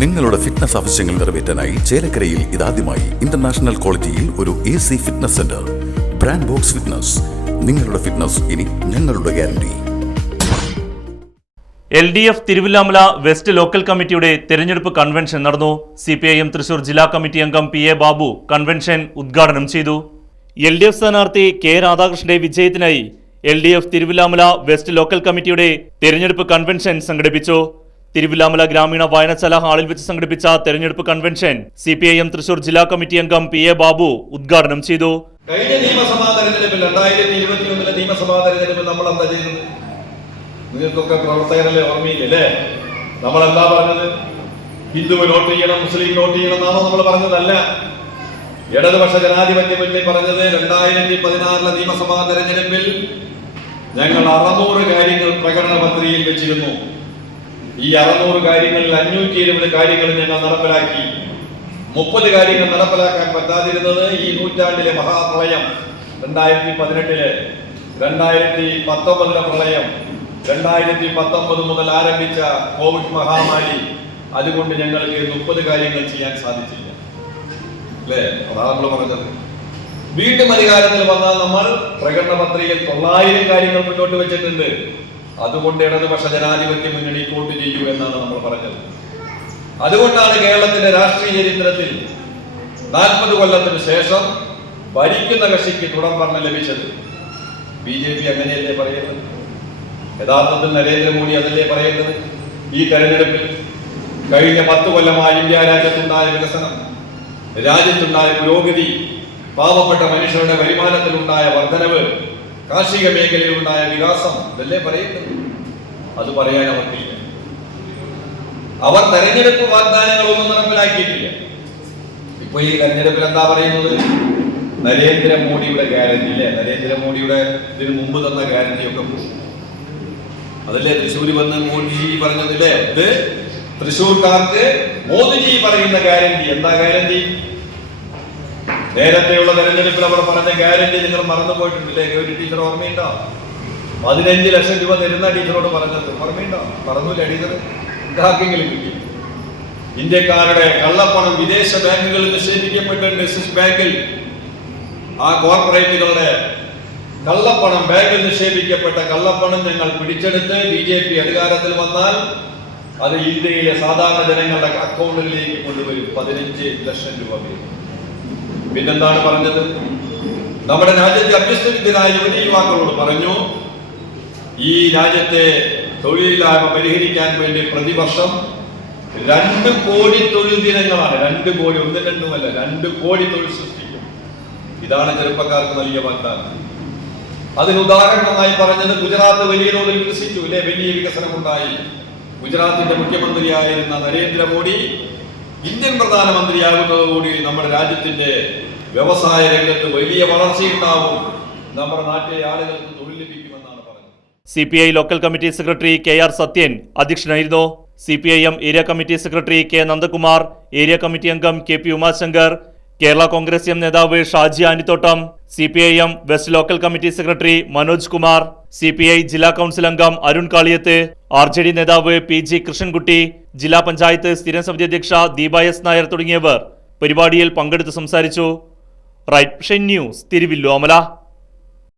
നിങ്ങളുടെ ഫിറ്റ്നസ് ആവശ്യങ്ങൾ നിറവേറ്റാനായി ചേലക്കരയിൽ ഇതാദ്യമായി ഇന്റർനാഷണൽ ക്വാളിറ്റിയിൽ ഒരു A C fitness centre brand box fitness നിങ്ങളുടെ ഫിറ്റ്നസ് ഇനി ഞങ്ങളുടെ guarantee L D F Thiruvillamala West local കമ്മിറ്റിയുടെ തെരഞ്ഞെടുപ്പ് കൺവെൻഷൻ നടന്നു. C P I M Thrissur ജില്ലാ കമ്മിറ്റി അംഗം പി എ ബാബു കൺവെൻഷൻ ഉദ്ഘാടനം ചെയ്തു. എൽ ഡി എഫ് സ്ഥാനാർത്ഥി കെ രാധാകൃഷ്ണന്റെ വിജയത്തിനായി L D F Thiruvillamala West local കമ്മിറ്റിയുടെ തെരഞ്ഞെടുപ്പ് കൺവെൻഷൻ സംഘടിപ്പിച്ചു. തിരുവില്ലാമല ഗ്രാമീണ വായനശാല ഹാളിൽ വെച്ച് സംഘടിപ്പിച്ച തെരഞ്ഞെടുപ്പ് convention C P I M Thrissur ജില്ലാ കമ്മിറ്റി അംഗം പി എ ബാബു ഉദ്ഘാടനം ചെയ്തു. കഴിഞ്ഞ നിയമസഭാ തെരഞ്ഞെടുപ്പിൽ രണ്ടായിരത്തി ഇരുപത്തി ഒന്നിലെ നിയമസഭാ തെരഞ്ഞെടുപ്പിൽ നമ്മൾ എന്താ ചെയ്തത്? നിങ്ങൾക്കൊക്കെ പ്രവർത്തകരല്ലേ ഓർമ്മയില്ലേ നമ്മൾ എന്താ പറഞ്ഞത്? ഹിന്ദു വോട്ട് ചെയ്യണം മുസ്ലിം വോട്ട് ചെയ്യണം എന്നാണോ നമ്മൾ പറഞ്ഞതല്ല. ഇടതുപക്ഷ ജനാധിപത്യ മുന്നിൽ പറഞ്ഞത് രണ്ടായിരത്തി പതിനാറിലെ നിയമസഭാ തെരഞ്ഞെടുപ്പിൽ ഞങ്ങൾ അറുന്നൂറ് കാര്യങ്ങൾ പ്രകടന പത്രികയിൽ വെച്ചിരുന്നു. ഈ അറുന്നൂറ് കാര്യങ്ങളിൽ അഞ്ഞൂറ്റി ഇരുപത് കാര്യങ്ങൾ ഞങ്ങൾ നടപ്പിലാക്കി. മുപ്പത് കാര്യങ്ങൾ നടപ്പിലാക്കാൻ പറ്റാതിരുന്നത് ഈ നൂറ്റാണ്ടിലെ മഹാപ്രളയം രണ്ടായിരത്തി പതിനെട്ടിൽ. രണ്ടായിരത്തി പത്തൊമ്പതിലെ പ്രളയം രണ്ടായിരത്തി പത്തൊമ്പത് മുതൽ ആരംഭിച്ച കോവിഡ് മഹാമാരി. അതുകൊണ്ട് ഞങ്ങൾക്ക് മുപ്പത് കാര്യങ്ങൾ ചെയ്യാൻ സാധിച്ചില്ല. അല്ലേ? അതാണ് നമ്മൾ പറഞ്ഞത്. വീണ്ടും അധികാരത്തിൽ വന്നാൽ നമ്മൾ പ്രകടന പത്രികയിൽ തൊള്ളായിരം കാര്യങ്ങൾ മുന്നോട്ട് വെച്ചിട്ടുണ്ട്. അതുകൊണ്ട് ഇടതുപക്ഷ ജനാധിപത്യ മുന്നണി വോട്ട് ചെയ്യൂ എന്നാണ് നമ്മൾ പറഞ്ഞത്. അതുകൊണ്ടാണ് കേരളത്തിന്റെ രാഷ്ട്രീയ ചരിത്രത്തിൽ നാൽപ്പത് കൊല്ലത്തിന് ശേഷം ഭരിക്കുന്ന കക്ഷിക്ക് തുടർ ഭരണം ലഭിച്ചത്. ബി ജെ പി അങ്ങനെയല്ലേ പറയുന്നത്? യഥാർത്ഥത്തിൽ നരേന്ദ്രമോദി അതല്ലേ പറയുന്നത്? ഈ തെരഞ്ഞെടുപ്പിൽ കഴിഞ്ഞ പത്ത് കൊല്ലമായി ഇന്ത്യ രാജ്യത്തുണ്ടായ വികസനം രാജ്യത്തുണ്ടായ പുരോഗതി പാവപ്പെട്ട മനുഷ്യരുടെ വരുമാനത്തിലുണ്ടായ വർധനവ് കാർഷിക മേഖലയിലുണ്ടായ വികാസം ഇതല്ലേ പറയുന്നത്? അത് പറയാൻ അവർക്കില്ല അവർ തെരഞ്ഞെടുപ്പ് വാഗ്ദാനങ്ങളൊന്നും നടപ്പിലാക്കിയിട്ടില്ല. ഇപ്പൊ ഈ തെരഞ്ഞെടുപ്പിൽ എന്താ പറയുന്നത്? നരേന്ദ്രമോദിയുടെ ഗ്യാരണ്ടി അല്ലേ നരേന്ദ്രമോദിയുടെ ഇതിന് മുമ്പ് തന്ന ഗ്യാരണ്ടി ഒക്കെ അതല്ലേ തൃശ്ശൂരിൽ വന്ന് മോദിജി പറഞ്ഞതില്ലേ ഇത് തൃശ്ശൂർക്കാർക്ക് മോദിജി പറയുന്ന ഗ്യാരണ്ടി എന്താ ഗ്യാരണ്ടി നേരത്തെയുള്ള തെരഞ്ഞെടുപ്പിൽ അവർ പറഞ്ഞ ഗ്യാരണ്ടി നിങ്ങൾ മറന്നു പോയിട്ടുണ്ടല്ലേ ഒരു ടീച്ചർ ഓർമ്മയുണ്ടോ? പതിനഞ്ച് ലക്ഷം രൂപ തരുന്ന ടീച്ചറോട് പറഞ്ഞത്. ഓർമ്മയുണ്ടോ? പറഞ്ഞില്ല ടീച്ചർ ഇതാർക്കെങ്കിലും കിട്ടി. ഇന്ത്യക്കാരുടെ കള്ളപ്പണം വിദേശ ബാങ്കുകളിൽ നിക്ഷേപിക്കപ്പെട്ടിട്ടുണ്ട് എക്സിസ് ബാങ്കിൽ ആ കോർപ്പറേറ്റുകളുടെ കള്ളപ്പണം ബാങ്കിൽ നിക്ഷേപിക്കപ്പെട്ട കള്ളപ്പണം ഞങ്ങൾ പിടിച്ചെടുത്ത് ബി ജെ പി അധികാരത്തിൽ വന്നാൽ അത് ഇന്ത്യയിലെ സാധാരണ ജനങ്ങളുടെ അക്കൗണ്ടിലേക്ക് കൊണ്ടുവരും. പതിനഞ്ച് ലക്ഷം രൂപ വരും പിന്നെന്താണ് പറഞ്ഞത്? നമ്മുടെ രാജ്യത്തെ അഭ്യസ്തവിദ്യരായ യുവതി യുവാക്കളോട് പറഞ്ഞു ഈ രാജ്യത്തെ തൊഴിലില്ലായ്മ പരിഹരിക്കാൻ വേണ്ടി പ്രതിവർഷം രണ്ട് കോടി തൊഴിൽ ദിനങ്ങളാണ്. രണ്ട് കോടി ഒന്നും രണ്ടുമല്ല രണ്ട് കോടി തൊഴിൽ സൃഷ്ടിക്കും. ഇതാണ് ചെറുപ്പക്കാർക്ക് നൽകിയ വാഗ്ദാനം. അതിന് ഉദാഹരണമായി പറഞ്ഞത് ഗുജറാത്ത് വലിയ തോതിൽ വികസിച്ചു അല്ലെ വലിയ വികസനമുണ്ടായി. ഗുജറാത്തിന്റെ മുഖ്യമന്ത്രിയായിരുന്ന നരേന്ദ്രമോദി ഇന്ത്യൻ പ്രധാനമന്ത്രിയാകുന്നതോടുകൂടി നമ്മുടെ രാജ്യത്തിന്റെ വ്യവസായ രംഗത്ത് വലിയ വളർച്ചയുണ്ടാവും. നമ്മുടെ നാട്ടിലെ ആളുകൾക്ക് തൊഴിൽ ലഭിക്കുമെന്നാണ് പറഞ്ഞത് C P I local committee secretary K R Sathyan അധ്യക്ഷനായിരുന്നു. C P I M area committee secretary K Nandakumar area committee അംഗം K P Umashankar Kerala Congress M നേതാവ് Shaji Anithottam C P I M West local committee secretary Manoj Kumar. C P I ജില്ലാ council അംഗം Arun Kaliyath R J D നേതാവ് P G Krishnankutty ജില്ലാ പഞ്ചായത്ത് സ്ഥിരം സമിതി അധ്യക്ഷ Deepa S Nair തുടങ്ങിയവർ പരിപാടിയിൽ പങ്കെടുത്ത് സംസാരിച്ചു. Right news Thiruvilwamala